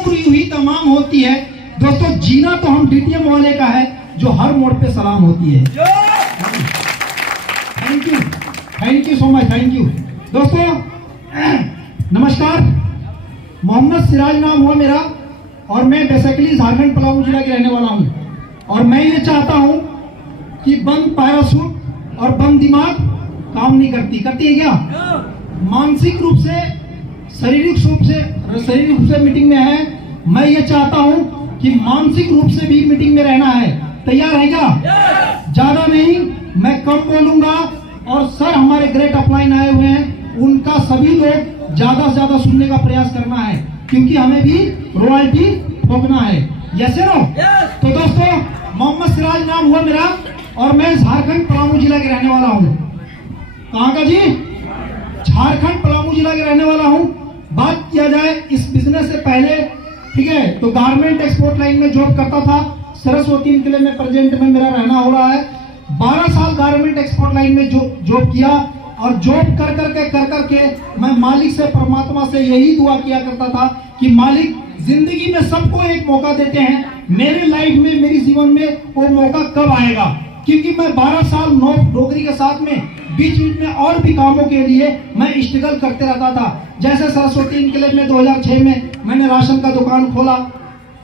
उम्र यूं ही तमाम होती है। दोस्तों जीना तो हम डीटीएम वाले का है, जो हर मोड़ पे सलाम होती है। Thank you so much, thank you. दोस्तों नमस्कार, मोहम्मद सिराज नाम हुआ मेरा और मैं बेसिकली झारखंड पलामू जिला के रहने वाला हूं। और मैं ये चाहता हूं कि बंद पैराशूट और बंद दिमाग काम नहीं करती है क्या? मानसिक रूप से, शारीरिक रूप से मीटिंग में है। मैं ये चाहता हूं कि मानसिक रूप से भी मीटिंग में रहना है। तैयार है क्या? ज्यादा नहीं, मैं कम बोलूंगा। और सर हमारे ग्रेट अपलाइन आए हुए हैं, उनका सभी लोग ज्यादा से ज्यादा सुनने का प्रयास करना है, क्योंकि हमें भी रॉयल्टी ठोकना है। Yes no? तो दोस्तों मोहम्मद सिराज नाम हुआ मेरा और मैं झारखंड पलामू जिला के रहने वाला हूँ। कहाँ का जी? झारखंड पलामू जिला के रहने वाला हूँ। बात किया जाए इस बिजनेस से पहले, ठीक है, तो गारमेंट एक्सपोर्ट लाइन में जॉब करता था। सरस्वती किले में प्रेजेंट में मेरा रहना हो रहा है। 12 साल गारमेंट एक्सपोर्ट लाइन में जॉब किया और जॉब कर करके मैं मालिक से, परमात्मा से यही दुआ किया करता था कि मालिक जिंदगी में सबको एक मौका देते हैं, मेरे लाइफ में, मेरे जीवन में वो मौका कब आएगा? क्योंकि मैं 12 साल नौकरी के साथ में बीच में और भी कामों के लिए मैं स्ट्रगल करते रहता था। जैसे सरस्वती इनकलेव में 2006 में मैंने राशन का दुकान खोला।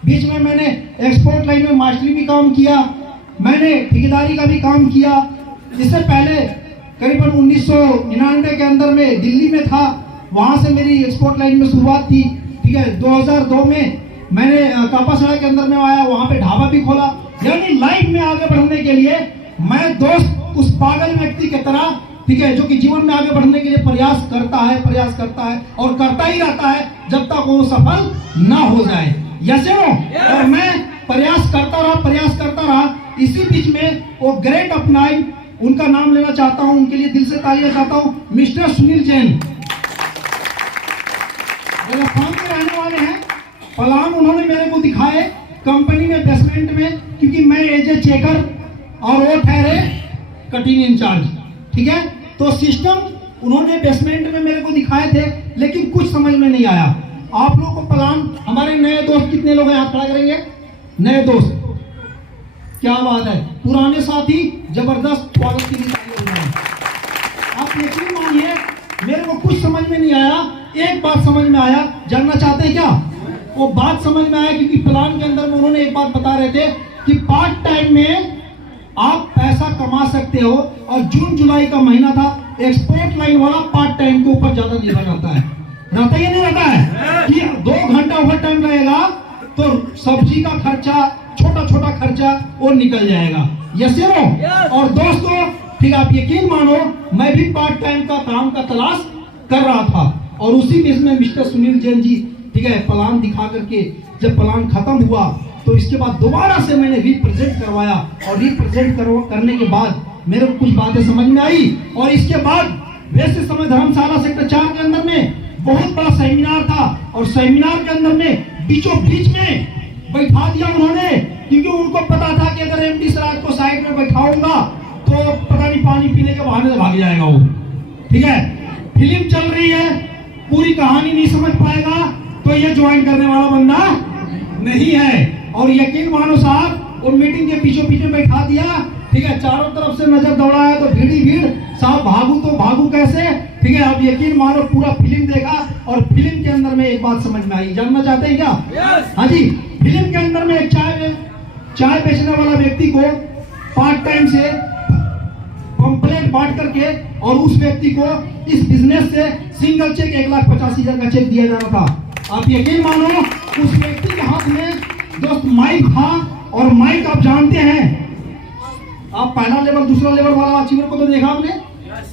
बीच में मैंने एक्सपोर्ट लाइन में मास्टरी भी काम किया, मैंने ठेकेदारी का भी काम किया। इससे पहले करीबन 1999 के अंदर में दिल्ली में था, वहां से मेरी एक्सपोर्ट लाइन में शुरुआत थी। ठीक है, 2002 में मैंने कापासड़ा के अंदर में आया, वहां पे ढाबा भी खोला। यानी लाइफ में आगे बढ़ने के लिए मैं दोस्त उस पागल व्यक्ति की तरह, ठीक है, जो कि जीवन में आगे बढ़ने के लिए प्रयास करता है और करता ही रहता है जब तक वो सफल ना हो जाए। Yes no? और मैं प्रयास करता रहा। इसी बीच में वो ग्रेट अपलाइन, उनका नाम लेना चाहता हूं, उनके लिए दिल से तालियां चाहता हूं, मिस्टर सुनील जैन। पलाम के रहने वाले हैं। पलाम उन्होंने मेरे को दिखाए कंपनी में, बेसमेंट में, क्योंकि मैं एज ए चेकर और वो ठहरे कटिंग इंचार्ज। ठीक है, तो सिस्टम उन्होंने बेसमेंट में मेरे को दिखाए थे, लेकिन कुछ समझ में नहीं आया। आप लोगों को प्लान, हमारे नए दोस्त कितने लोग हैं? हाथ खड़ा करेंगे। नए दोस्त, क्या बात है। पुराने साथी जबरदस्त स्वागत के लिए तालियां बजाएं। आप यकीन मानिए मेरे को कुछ समझ में नहीं आया। एक बात समझ में आया, जानना चाहते हैं क्या? वो बात समझ में आया क्योंकि प्लान के अंदर में उन्होंने एक बात बता रहे थे कि पार्ट टाइम में आप पैसा कमा सकते हो। और जून जुलाई का महीना था, एक्सपोर्ट लाइन वाला पार्ट टाइम के ऊपर ज्यादा निर्भर रहता है। रहता ही नहीं रहता है कि 2 घंटा ओवर टाइम लगेगा तो सब्जी का खर्चा, छोटा खर्चा वो निकल जाएगा। Yes no? और दोस्तों ठीक है, आप यकीन मानो मैं भी पार्ट टाइम का काम का तलाश कर रहा था और उसी बीच में मिस्टर सुनील जैन जी, ठीक है, प्लान दिखा करके जब प्लान खत्म हुआ तो इसके बाद दोबारा से मैंने रिप्रेजेंट करवाया और रिप्रेजेंट करने के बाद मेरे को कुछ बातें समझ में आई। और इसके बाद वैसे समय धर्मशाला सेक्टर 4 के अंदर में बहुत बड़ा सेमिनार था और सेमिनार के अंदर में बीचों बीच में बैठा दिया उन्होंने, क्योंकि उनको पता था कि अगर एमडी सिराज को साइड में बैठाऊंगा तो पता नहीं पानी पीने के बहाने से भाग जाएगा वो। ठीक है, फिल्म चल रही है, पूरी कहानी नहीं समझ पाएगा तो ये ज्वाइन करने वाला बंदा नहीं है। और यकीन मानो साहब, उन मीटिंग के पीछे पीछे बैठा दिया। ठीक है, चारों तरफ से नजर दौड़ाया तो भीड़ ही भीड़। साहब भागू तो भागू कैसे? ठीक है, आप यकीन मानो पूरा फिल्म देखा और फिल्म के अंदर में एक बात समझ में आई। जानना चाहते हैं क्या? हाँ जी, फिल्म के अंदर में एक चाय बेचने वाला व्यक्ति को पार्ट टाइम से पंपलेट बांट करके और उस व्यक्ति को इस बिजनेस से सिंगल चेक 1,85,000 का चेक दिया जा रहा था। आप यकीन मानो उस व्यक्ति के हाथ में दोस्त माइक था और माइक आप जानते हैं, आप पहला लेवल दूसरा लेवल वाला अचीवर को तो देखा आपने,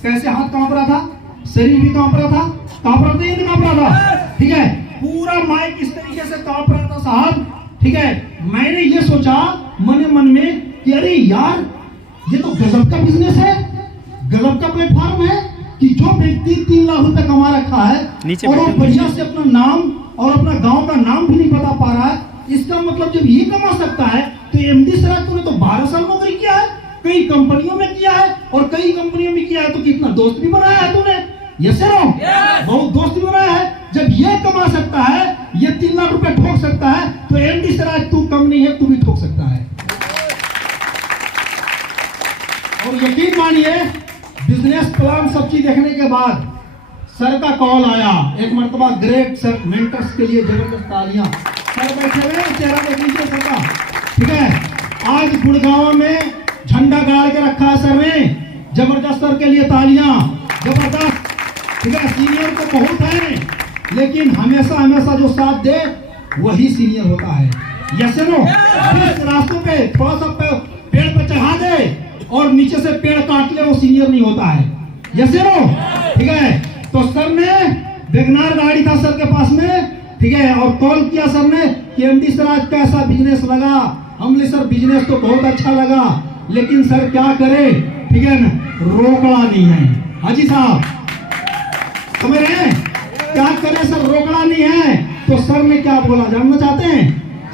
कैसे हाथ कांप रहा था, शरीर भी कांप रहा था, ये भी कांप रहा था। ठीक है, पूरा माइक इस तरीके से कांप रहा था साहब। ठीक है, मैंने ये सोचा मन में कि अरे यार ये तो गजब का बिजनेस है, गजब का प्लेटफॉर्म है कि जो व्यक्ति 3 लाख रुपए कमा रखा है और वो बढ़िया से अपना नाम और अपना गांव का नाम भी नहीं बता पा रहा है। इसका मतलब जब ये कमा सकता है तो एमडी सिराज तूने तो 12 साल नौकरी किया है, कई कंपनियों में किया है और कई कंपनियों में किया है, तो कितना दोस्त भी बनाया है तूने। Yes no? बहुत दोस्त भी बनाया है। जब ये कमा सकता है ये 3 लाख रुपए ठोक सकता है, तो एमडी सर आज तू कम नहीं है, तू भी ठोक सकता है। और यकीन मानिए बिजनेस प्लान सब चीज देखने के बाद सर का कॉल आया एक मर्तबा। ग्रेट सर, मेंटर्स के लिए जबरदस्त तालियां। सर बैठे हुए, चेहरा देख लीजिए सर का, ठीक है। आज गुड़गांव में झंडा गाड़ के रखा है सर ने, जबरदस्त सर के लिए तालियां, जबरदस्त, ठीक है। सीनियर तो बहुत है, लेकिन हमेशा हमेशा जो साथ दे वही सीनियर होता है। यस नो, रास्तों पे थोड़ा सा पेड़ पे चढ़ा दे और नीचे से पेड़ काट ले, वो सीनियर नहीं होता है। यस नो, ठीक है। तो सर ने वेगनार गाड़ी था सर के पास में, ठीक है, और कॉल किया सर ने कि एमडी सर आज कैसा बिजनेस लगा। हमने सर बिजनेस तो बहुत अच्छा लगा, लेकिन सर क्या करे, ठीक है ना, रोकड़ा नहीं है। हाजी साहब समझ रहे हैं, क्या करे सर, रोकड़ा नहीं है। तो सर ने क्या बोला जानना चाहते हैं?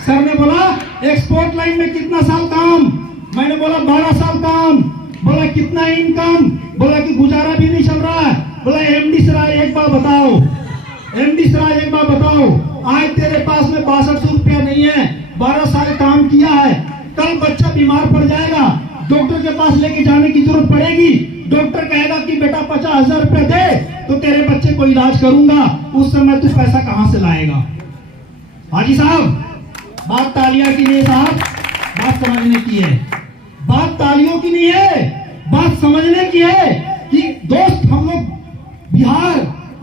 सर ने बोला एक्सपोर्ट लाइन में कितना साल काम? मैंने बोला 12 साल काम। बोला कितना इनकम? बोला कि गुजारा भी नहीं चल रहा है। बोला एमडी सर एक बार बताओ, एमडी सर एक बार बताओ, आज तेरे पास में 6200 रुपया नहीं है, 12 साल काम किया है, कल बच्चा बीमार पड़ जाएगा, डॉक्टर के पास लेके जाने की जरूरत पड़ेगी, डॉक्टर कहेगा कि बेटा 50,000 रुपया दे तो तेरे बच्चे को इलाज करूंगा, उस समय तू पैसा कहां से लाएगा? हाजी साहब बात तालियां की नहीं साहब, बात समझने की है, बात तालियों की नहीं है, बात समझने की है कि दोस्त हम लोग बिहार,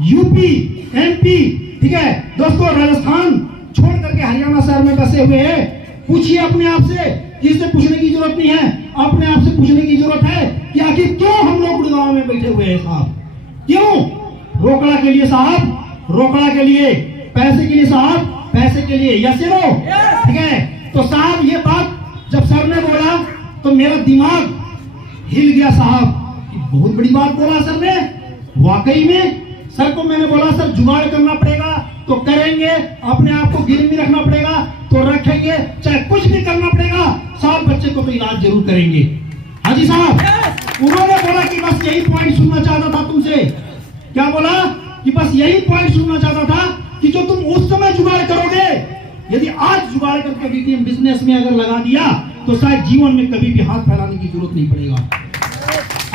यूपी, एमपी, ठीक है दोस्तों, राजस्थान छोड़ करके हरियाणा शहर में बसे हुए हैं। पूछिए अपने आप से, किससे पूछने की जरूरत नहीं है, अपने आप से पूछने की जरूरत है कि आखिर क्यों हम लोग गुड़गांव में बैठे हुए हैं साहब? क्यों? रोकड़ा के लिए साहब, रोकड़ा के लिए, पैसे के लिए साहब, पैसे के लिए। यस नो, ठीक है। तो साहब ये बात जब सर ने बोला तो मेरा दिमाग हिल गया साहब, बहुत बड़ी बात बोला सर ने। वाकई में सर को मैंने बोला सर जुगाड़ करना पड़ेगा तो करेंगे, अपने आप को गिरवी रखना पड़ेगा तो रखेंगे, चाहे कुछ भी करना पड़ेगा साहब, बच्चे को तो इलाज जरूर करेंगे। हाजी साहब उन्होंने बोला कि बस यही पॉइंट सुनना चाहता था तुमसे। क्या बोला? कि बस यही पॉइंट सुनना चाहता था कि जो तुम उस समय जुगाड़ करोगे, यदि आज जुगाड़ करके बीटीएम बिजनेस में अगर लगा दिया तो शायद जीवन में कभी भी हाथ फैलाने की जरूरत नहीं पड़ेगा।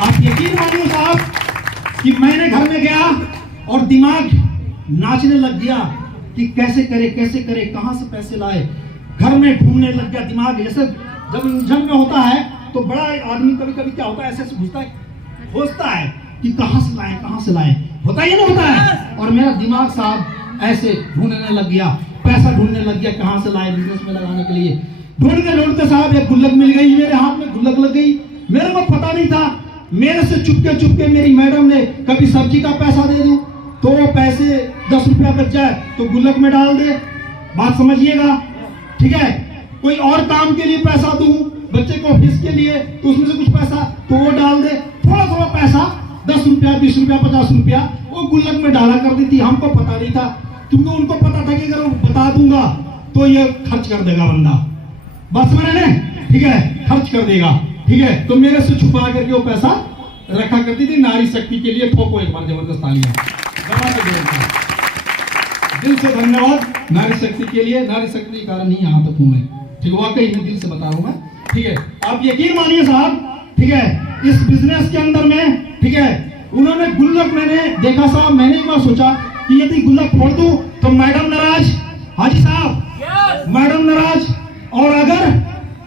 आप यकीन मानिए साहब कि मैंने घर में गया और दिमाग नाचने लग गया कि कैसे करे, कहां से पैसे लाए। घर में घूमने लग गया दिमाग, जैसे जब इंजन में होता है तो बड़ा आदमी कभी कभी क्या होता है, ऐसे घुसता है, खोजता है कि कहां से लाए, होता ही नहीं होता है। और मेरा दिमाग साहब ऐसे ढूंढने लग गया, पैसा ढूंढने लग गया, कहां से लाए बिजनेस में लगाने के लिए। ढूंढते साहब एक गुल्लक मिल गई, मेरे हाथ में गुल्लक लग गई। मेरे को पता नहीं था, मेरे से चुपके मेरी मैडम ने कभी सब्जी का पैसा दे दूं तो वो पैसे 10 रुपया बच जाए तो गुल्लक में डाल दे, बात समझिएगा, ठीक है। कोई और काम के लिए पैसा दूं, बच्चे को फीस के लिए, तो उसमें से कुछ पैसा तो वो डाल दे, थोड़ा पैसा 10 रुपया, 20 रुपया, 50 रुपया वो गुल्लक में डाला कर दी थी। हमको पता नहीं था, क्योंकि उनको पता था कि अगर बता दूंगा तो ये खर्च कर देगा बंदा, बात समझ रहे हैं, ठीक है, खर्च कर देगा, ठीक है। तो मेरे से छुपा करके वो पैसा रखा करती थी। नारी शक्ति के लिए ठोको एक बार जबरदस्त तालियां, दिल से धन्यवाद नारी शक्ति के लिए। नारी शक्ति के कारण ही यहाँ तक हूँ मैं, ठीक है, वाकई में दिल से बता रहा हूँ मैं, ठीक है। आप यकीन मानिए साहब, ठीक है, इस बिजनेस के अंदर में, ठीक है, उन्होंने गुल्लक, मैंने देखा साहब, मैंने एक बार सोचा कि यदि गुल्लक फोड़ दूं तो मैडम नाराज, हाजी साहब मैडम नाराज, और अगर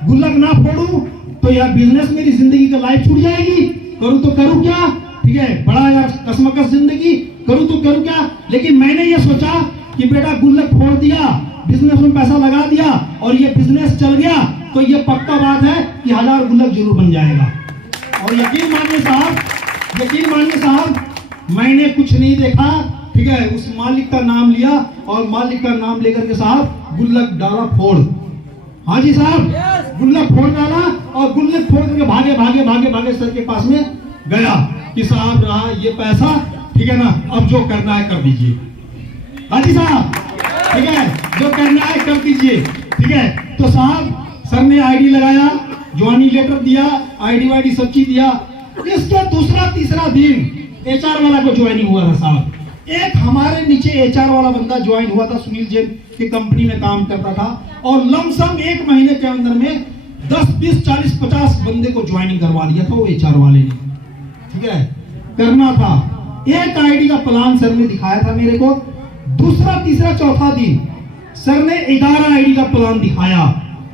गुल्लक ना फोड़ूं तो यार बिजनेस मेरी जिंदगी का लाइफ छूट जाएगी, करूं तो करूं क्या, ठीक है, बड़ा यार कसमकस जिंदगी, करूं तो करूं क्या। लेकिन मैंने ये सोचा कि बेटा गुल्लक फोड़ दिया, बिजनेस में पैसा लगा दिया और ये बिजनेस चल गया तो ये पक्का बात है कि 1000 गुल्लक जरूर बन जाएगा। और यकीन मानिए साहब मैंने कुछ नहीं देखा, ठीक है, उस मालिक का नाम लिया और मालिक का नाम लेकर के साहब गुल्लक डाला फोड़। हाँ जी साहब, गुल्लक फोड़ डाला और गुल्लक फोड़ करके भागे सर के पास में गया कि साहब रहा ये पैसा, ठीक है ना, अब जो करना है कर दीजिए। हाँ जी साहब, ठीक है, जो करना है कर दीजिए, ठीक है। तो साहब सर ने आईडी लगाया, ज्वाइनिंग लेटर दिया, आईडी वाईडी सब चीज दिया। इसके दूसरा तीसरा दिन एचआर वाला को ज्वाइनिंग हुआ था साहब, एक हमारे नीचे एचआर वाला बंदा ज्वाइन हुआ था, सुनील जैन की कंपनी में काम करता था, और लमसम 1 महीने के अंदर में 10, 20, 40, 50 बंदे को ज्वाइनिंग करवा दिया था वो एचआर वाले ने। ठीक है, करना था। एक आईडी का प्लान सर ने दिखाया था मेरे को। दूसरा, तीसरा, चौथा दिन सर ने 11 आईडी का प्लान दिखाया,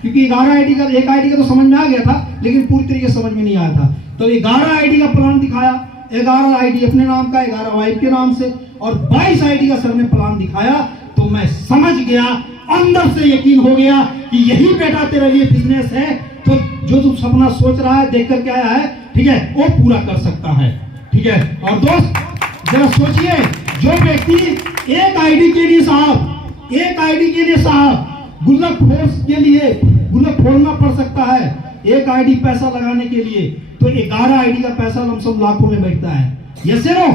क्योंकि 11 आईडी का, एक आईडी का तो समझ में आ गया था लेकिन पूरी तरीके से समझ में नहीं आया था। तो 11 आईडी का प्लान दिखाया, 11 आईडी अपने नाम का, 11 वाइफ के नाम से, और 22 आईडी का सर ने प्लान दिखाया। तो मैं समझ गया, अंदर से यकीन हो गया कि यही बेटा तेरे लिए बिजनेस है। तो जो तू सपना सोच रहा है, देख कर के आया है, ठीक है, वो पूरा कर सकता है। ठीक है, और दोस्त जरा सोचिए, जो व्यक्ति एक आईडी के लिए साहब, एक आईडी के लिए साहब गुल्लक फोर्स के लिए गुल्लक फोड़ना पड़ सकता है, एक आईडी पैसा लगाने के लिए, तो 11 आईडी का पैसा लमसम लाखों में बैठता है। यस नो,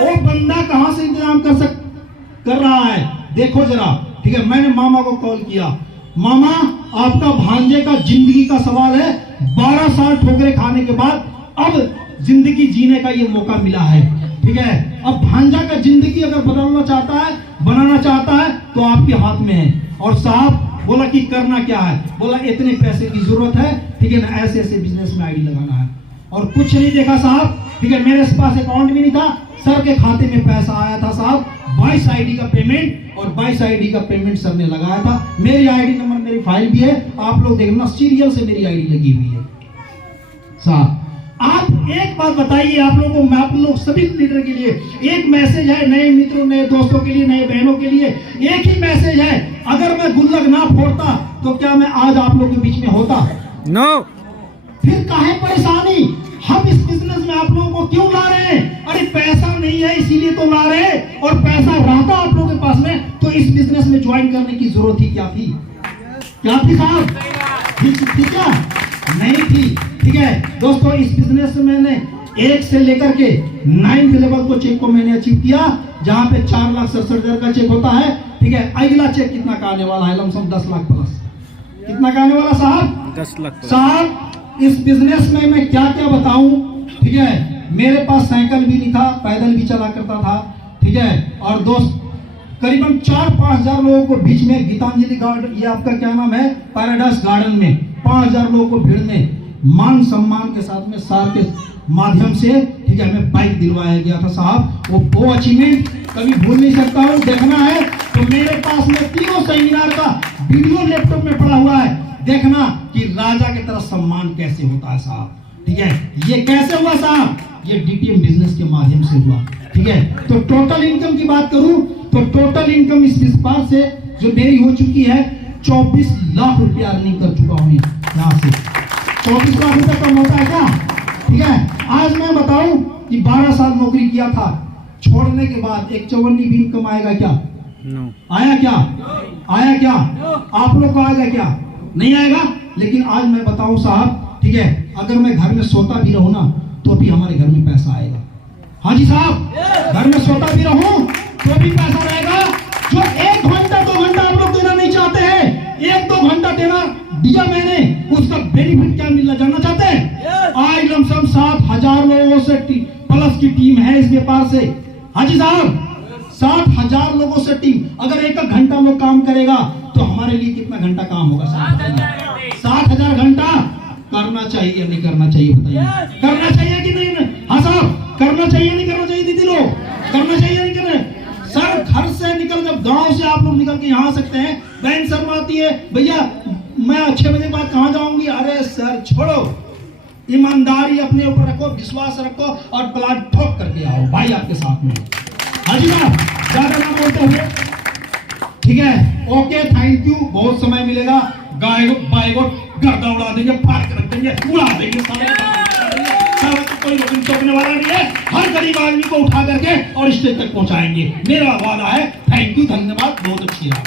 वो बंदा कहां से इंतजाम कर रहा है, देखो जरा। ठीक है, मैंने मामा को कॉल किया, मामा आपका भांजे का जिंदगी का सवाल है, 12 साल ठोकरे खाने के बाद अब जिंदगी जीने का ये मौका मिला है। ठीक है, अब भांजा का जिंदगी अगर बदलना चाहता है, बनाना चाहता है, तो आपके हाथ में है। और साहब बोला कि करना क्या है, बोला इतने पैसे की जरूरत है, ठीक है ना, ऐसे ऐसे बिजनेस में आईडी लगाना है। और कुछ नहीं देखा साहब, ठीक है, मेरे पास अकाउंट भी नहीं था, सर के खाते में पैसा आया था साहब, 22 आईडी का पेमेंट, और 22 आईडी का पेमेंट सर ने लगाया था। मेरी आईडी नंबर, मेरी फाइल भी है, आप लोग देखना, सीरियल से मेरी आईडी लगी हुई है साहब। आप एक बात बताइए, आप लोगों को, मैं आप लोग सभी लीडर के लिए एक मैसेज है, नए मित्रों, नए दोस्तों के लिए, नए बहनों के लिए एक ही मैसेज है, अगर मैं गुल्लक ना फोड़ता तो क्या मैं आज आप लोगों के बीच में होता? नो। फिर काहे परेशानी? हम इस बिजनेस में आप लोगों को क्यों ला रहे हैं? अरे पैसा नहीं है इसीलिए तो ला रहे हैं, और पैसा रहता आप लोगों के पास में तो इस बिजनेस में ज्वाइन करने की जरूरत ही क्या थी? क्या थी साहब? थी क्या? नहीं थी। ठीक है दोस्तों, इस बिजनेस में मैंने 1 से लेकर के 9th लेवल को चेक को मैंने अचीव किया, जहां पे 4,67,000 का चेक होता है। ठीक है, अगला चेक कितना का आने वाला है? Lump sum 10 lakh plus. कितना का आने वाला साहब? 10 लाख साहब। इस बिजनेस में मैं क्या क्या बताऊं? ठीक है, मेरे पास साइकिल भी नहीं था, पैदल भी चला करता था। ठीक है, और दोस्त करीबन 4-5 हजार लोगों को बीच में गीतांजलि गार्डन, ये आपका क्या नाम है, पैराडाइज गार्डन में 5 हजार लोगों को भीड़ में मान सम्मान के साथ में सार के माध्यम से, ठीक है, हमें बाइक दिलवाया गया था साहब। वो अचीवमेंट कभी भूल नहीं सकता हूँ। देखना है तो मेरे पास में तीनों सेमिनार का वीडियो लैपटॉप में पड़ा हुआ है, देखना कि राजा की तरह सम्मान कैसे होता है साहब। ठीक है, ये कैसे हुआ साहब? ये डीटीएम बिजनेस के माध्यम से हुआ। ठीक है, तो टोटल इनकम की बात करूं तो टोटल इनकम इस बार से जो मेरी हो चुकी है, 24 लाख रुपया अर्निंग कर चुका हूं यहाँ से। 24 लाख रुपया कम होता है क्या? ठीक है, आज मैं बताऊं कि 12 साल नौकरी किया था, छोड़ने के बाद एक 54 भी इनकम आएगा क्या? No. आया क्या? आया क्या? आप लोग को आएगा क्या? नहीं आएगा। लेकिन आज मैं बताऊं साहब, ठीक है, अगर मैं घर में सोता भी रहूं ना तो भी हमारे घर में पैसा आएगा। हाँ जी साहब, घर में सोता भी रहूं तो भी पैसा रहेगा। जो 1 घंटा 2 घंटा आप लोग देना नहीं चाहते हैं, 1-2 घंटा देना दिया मैंने, उसका बेनिफिट क्या मिलना जानना चाहते हैं? आज लमसम 7,000 लोगों से प्लस की टीम है इस व्यापार से। हाँ जी साहब, 7,000 लोगों से टीम, अगर 1 घंटा लोग काम करेगा तो हमारे लिए कितना घंटा काम होगा? 7,000 घंटा। करना चाहिए या नहीं करना चाहिए बताइए? करना चाहिए कि नहीं? हाँ साहब, करना चाहिए नहीं करना चाहिए? दीदी लोग, करना चाहिए नहीं करना? सर घर से निकल, जब गांव से आप लोग निकल के यहाँ आ सकते हैं, बहन शर्माती है, भैया मैं 6 बजे बाद कहाँ जाऊंगी? अरे सर छोड़ो, ईमानदारी अपने ऊपर रखो, विश्वास रखो, और प्लान ठोक करके आओ भाई आपके साथ में। हाँ जी साहब, ज्यादा ना बोलते हुए, ठीक है, ओके, थैंक यू। बहुत समय मिलेगा, गायगो बायगो गर्दा उड़ा देंगे, फाड़ के रख देंगे, उड़ा देंगे सारे, कोई रोकने वाला नहीं है। हर गरीब आदमी को उठा करके और स्टेज तक पहुंचाएंगे, मेरा वादा है। थैंक यू, धन्यवाद, बहुत अच्छी है।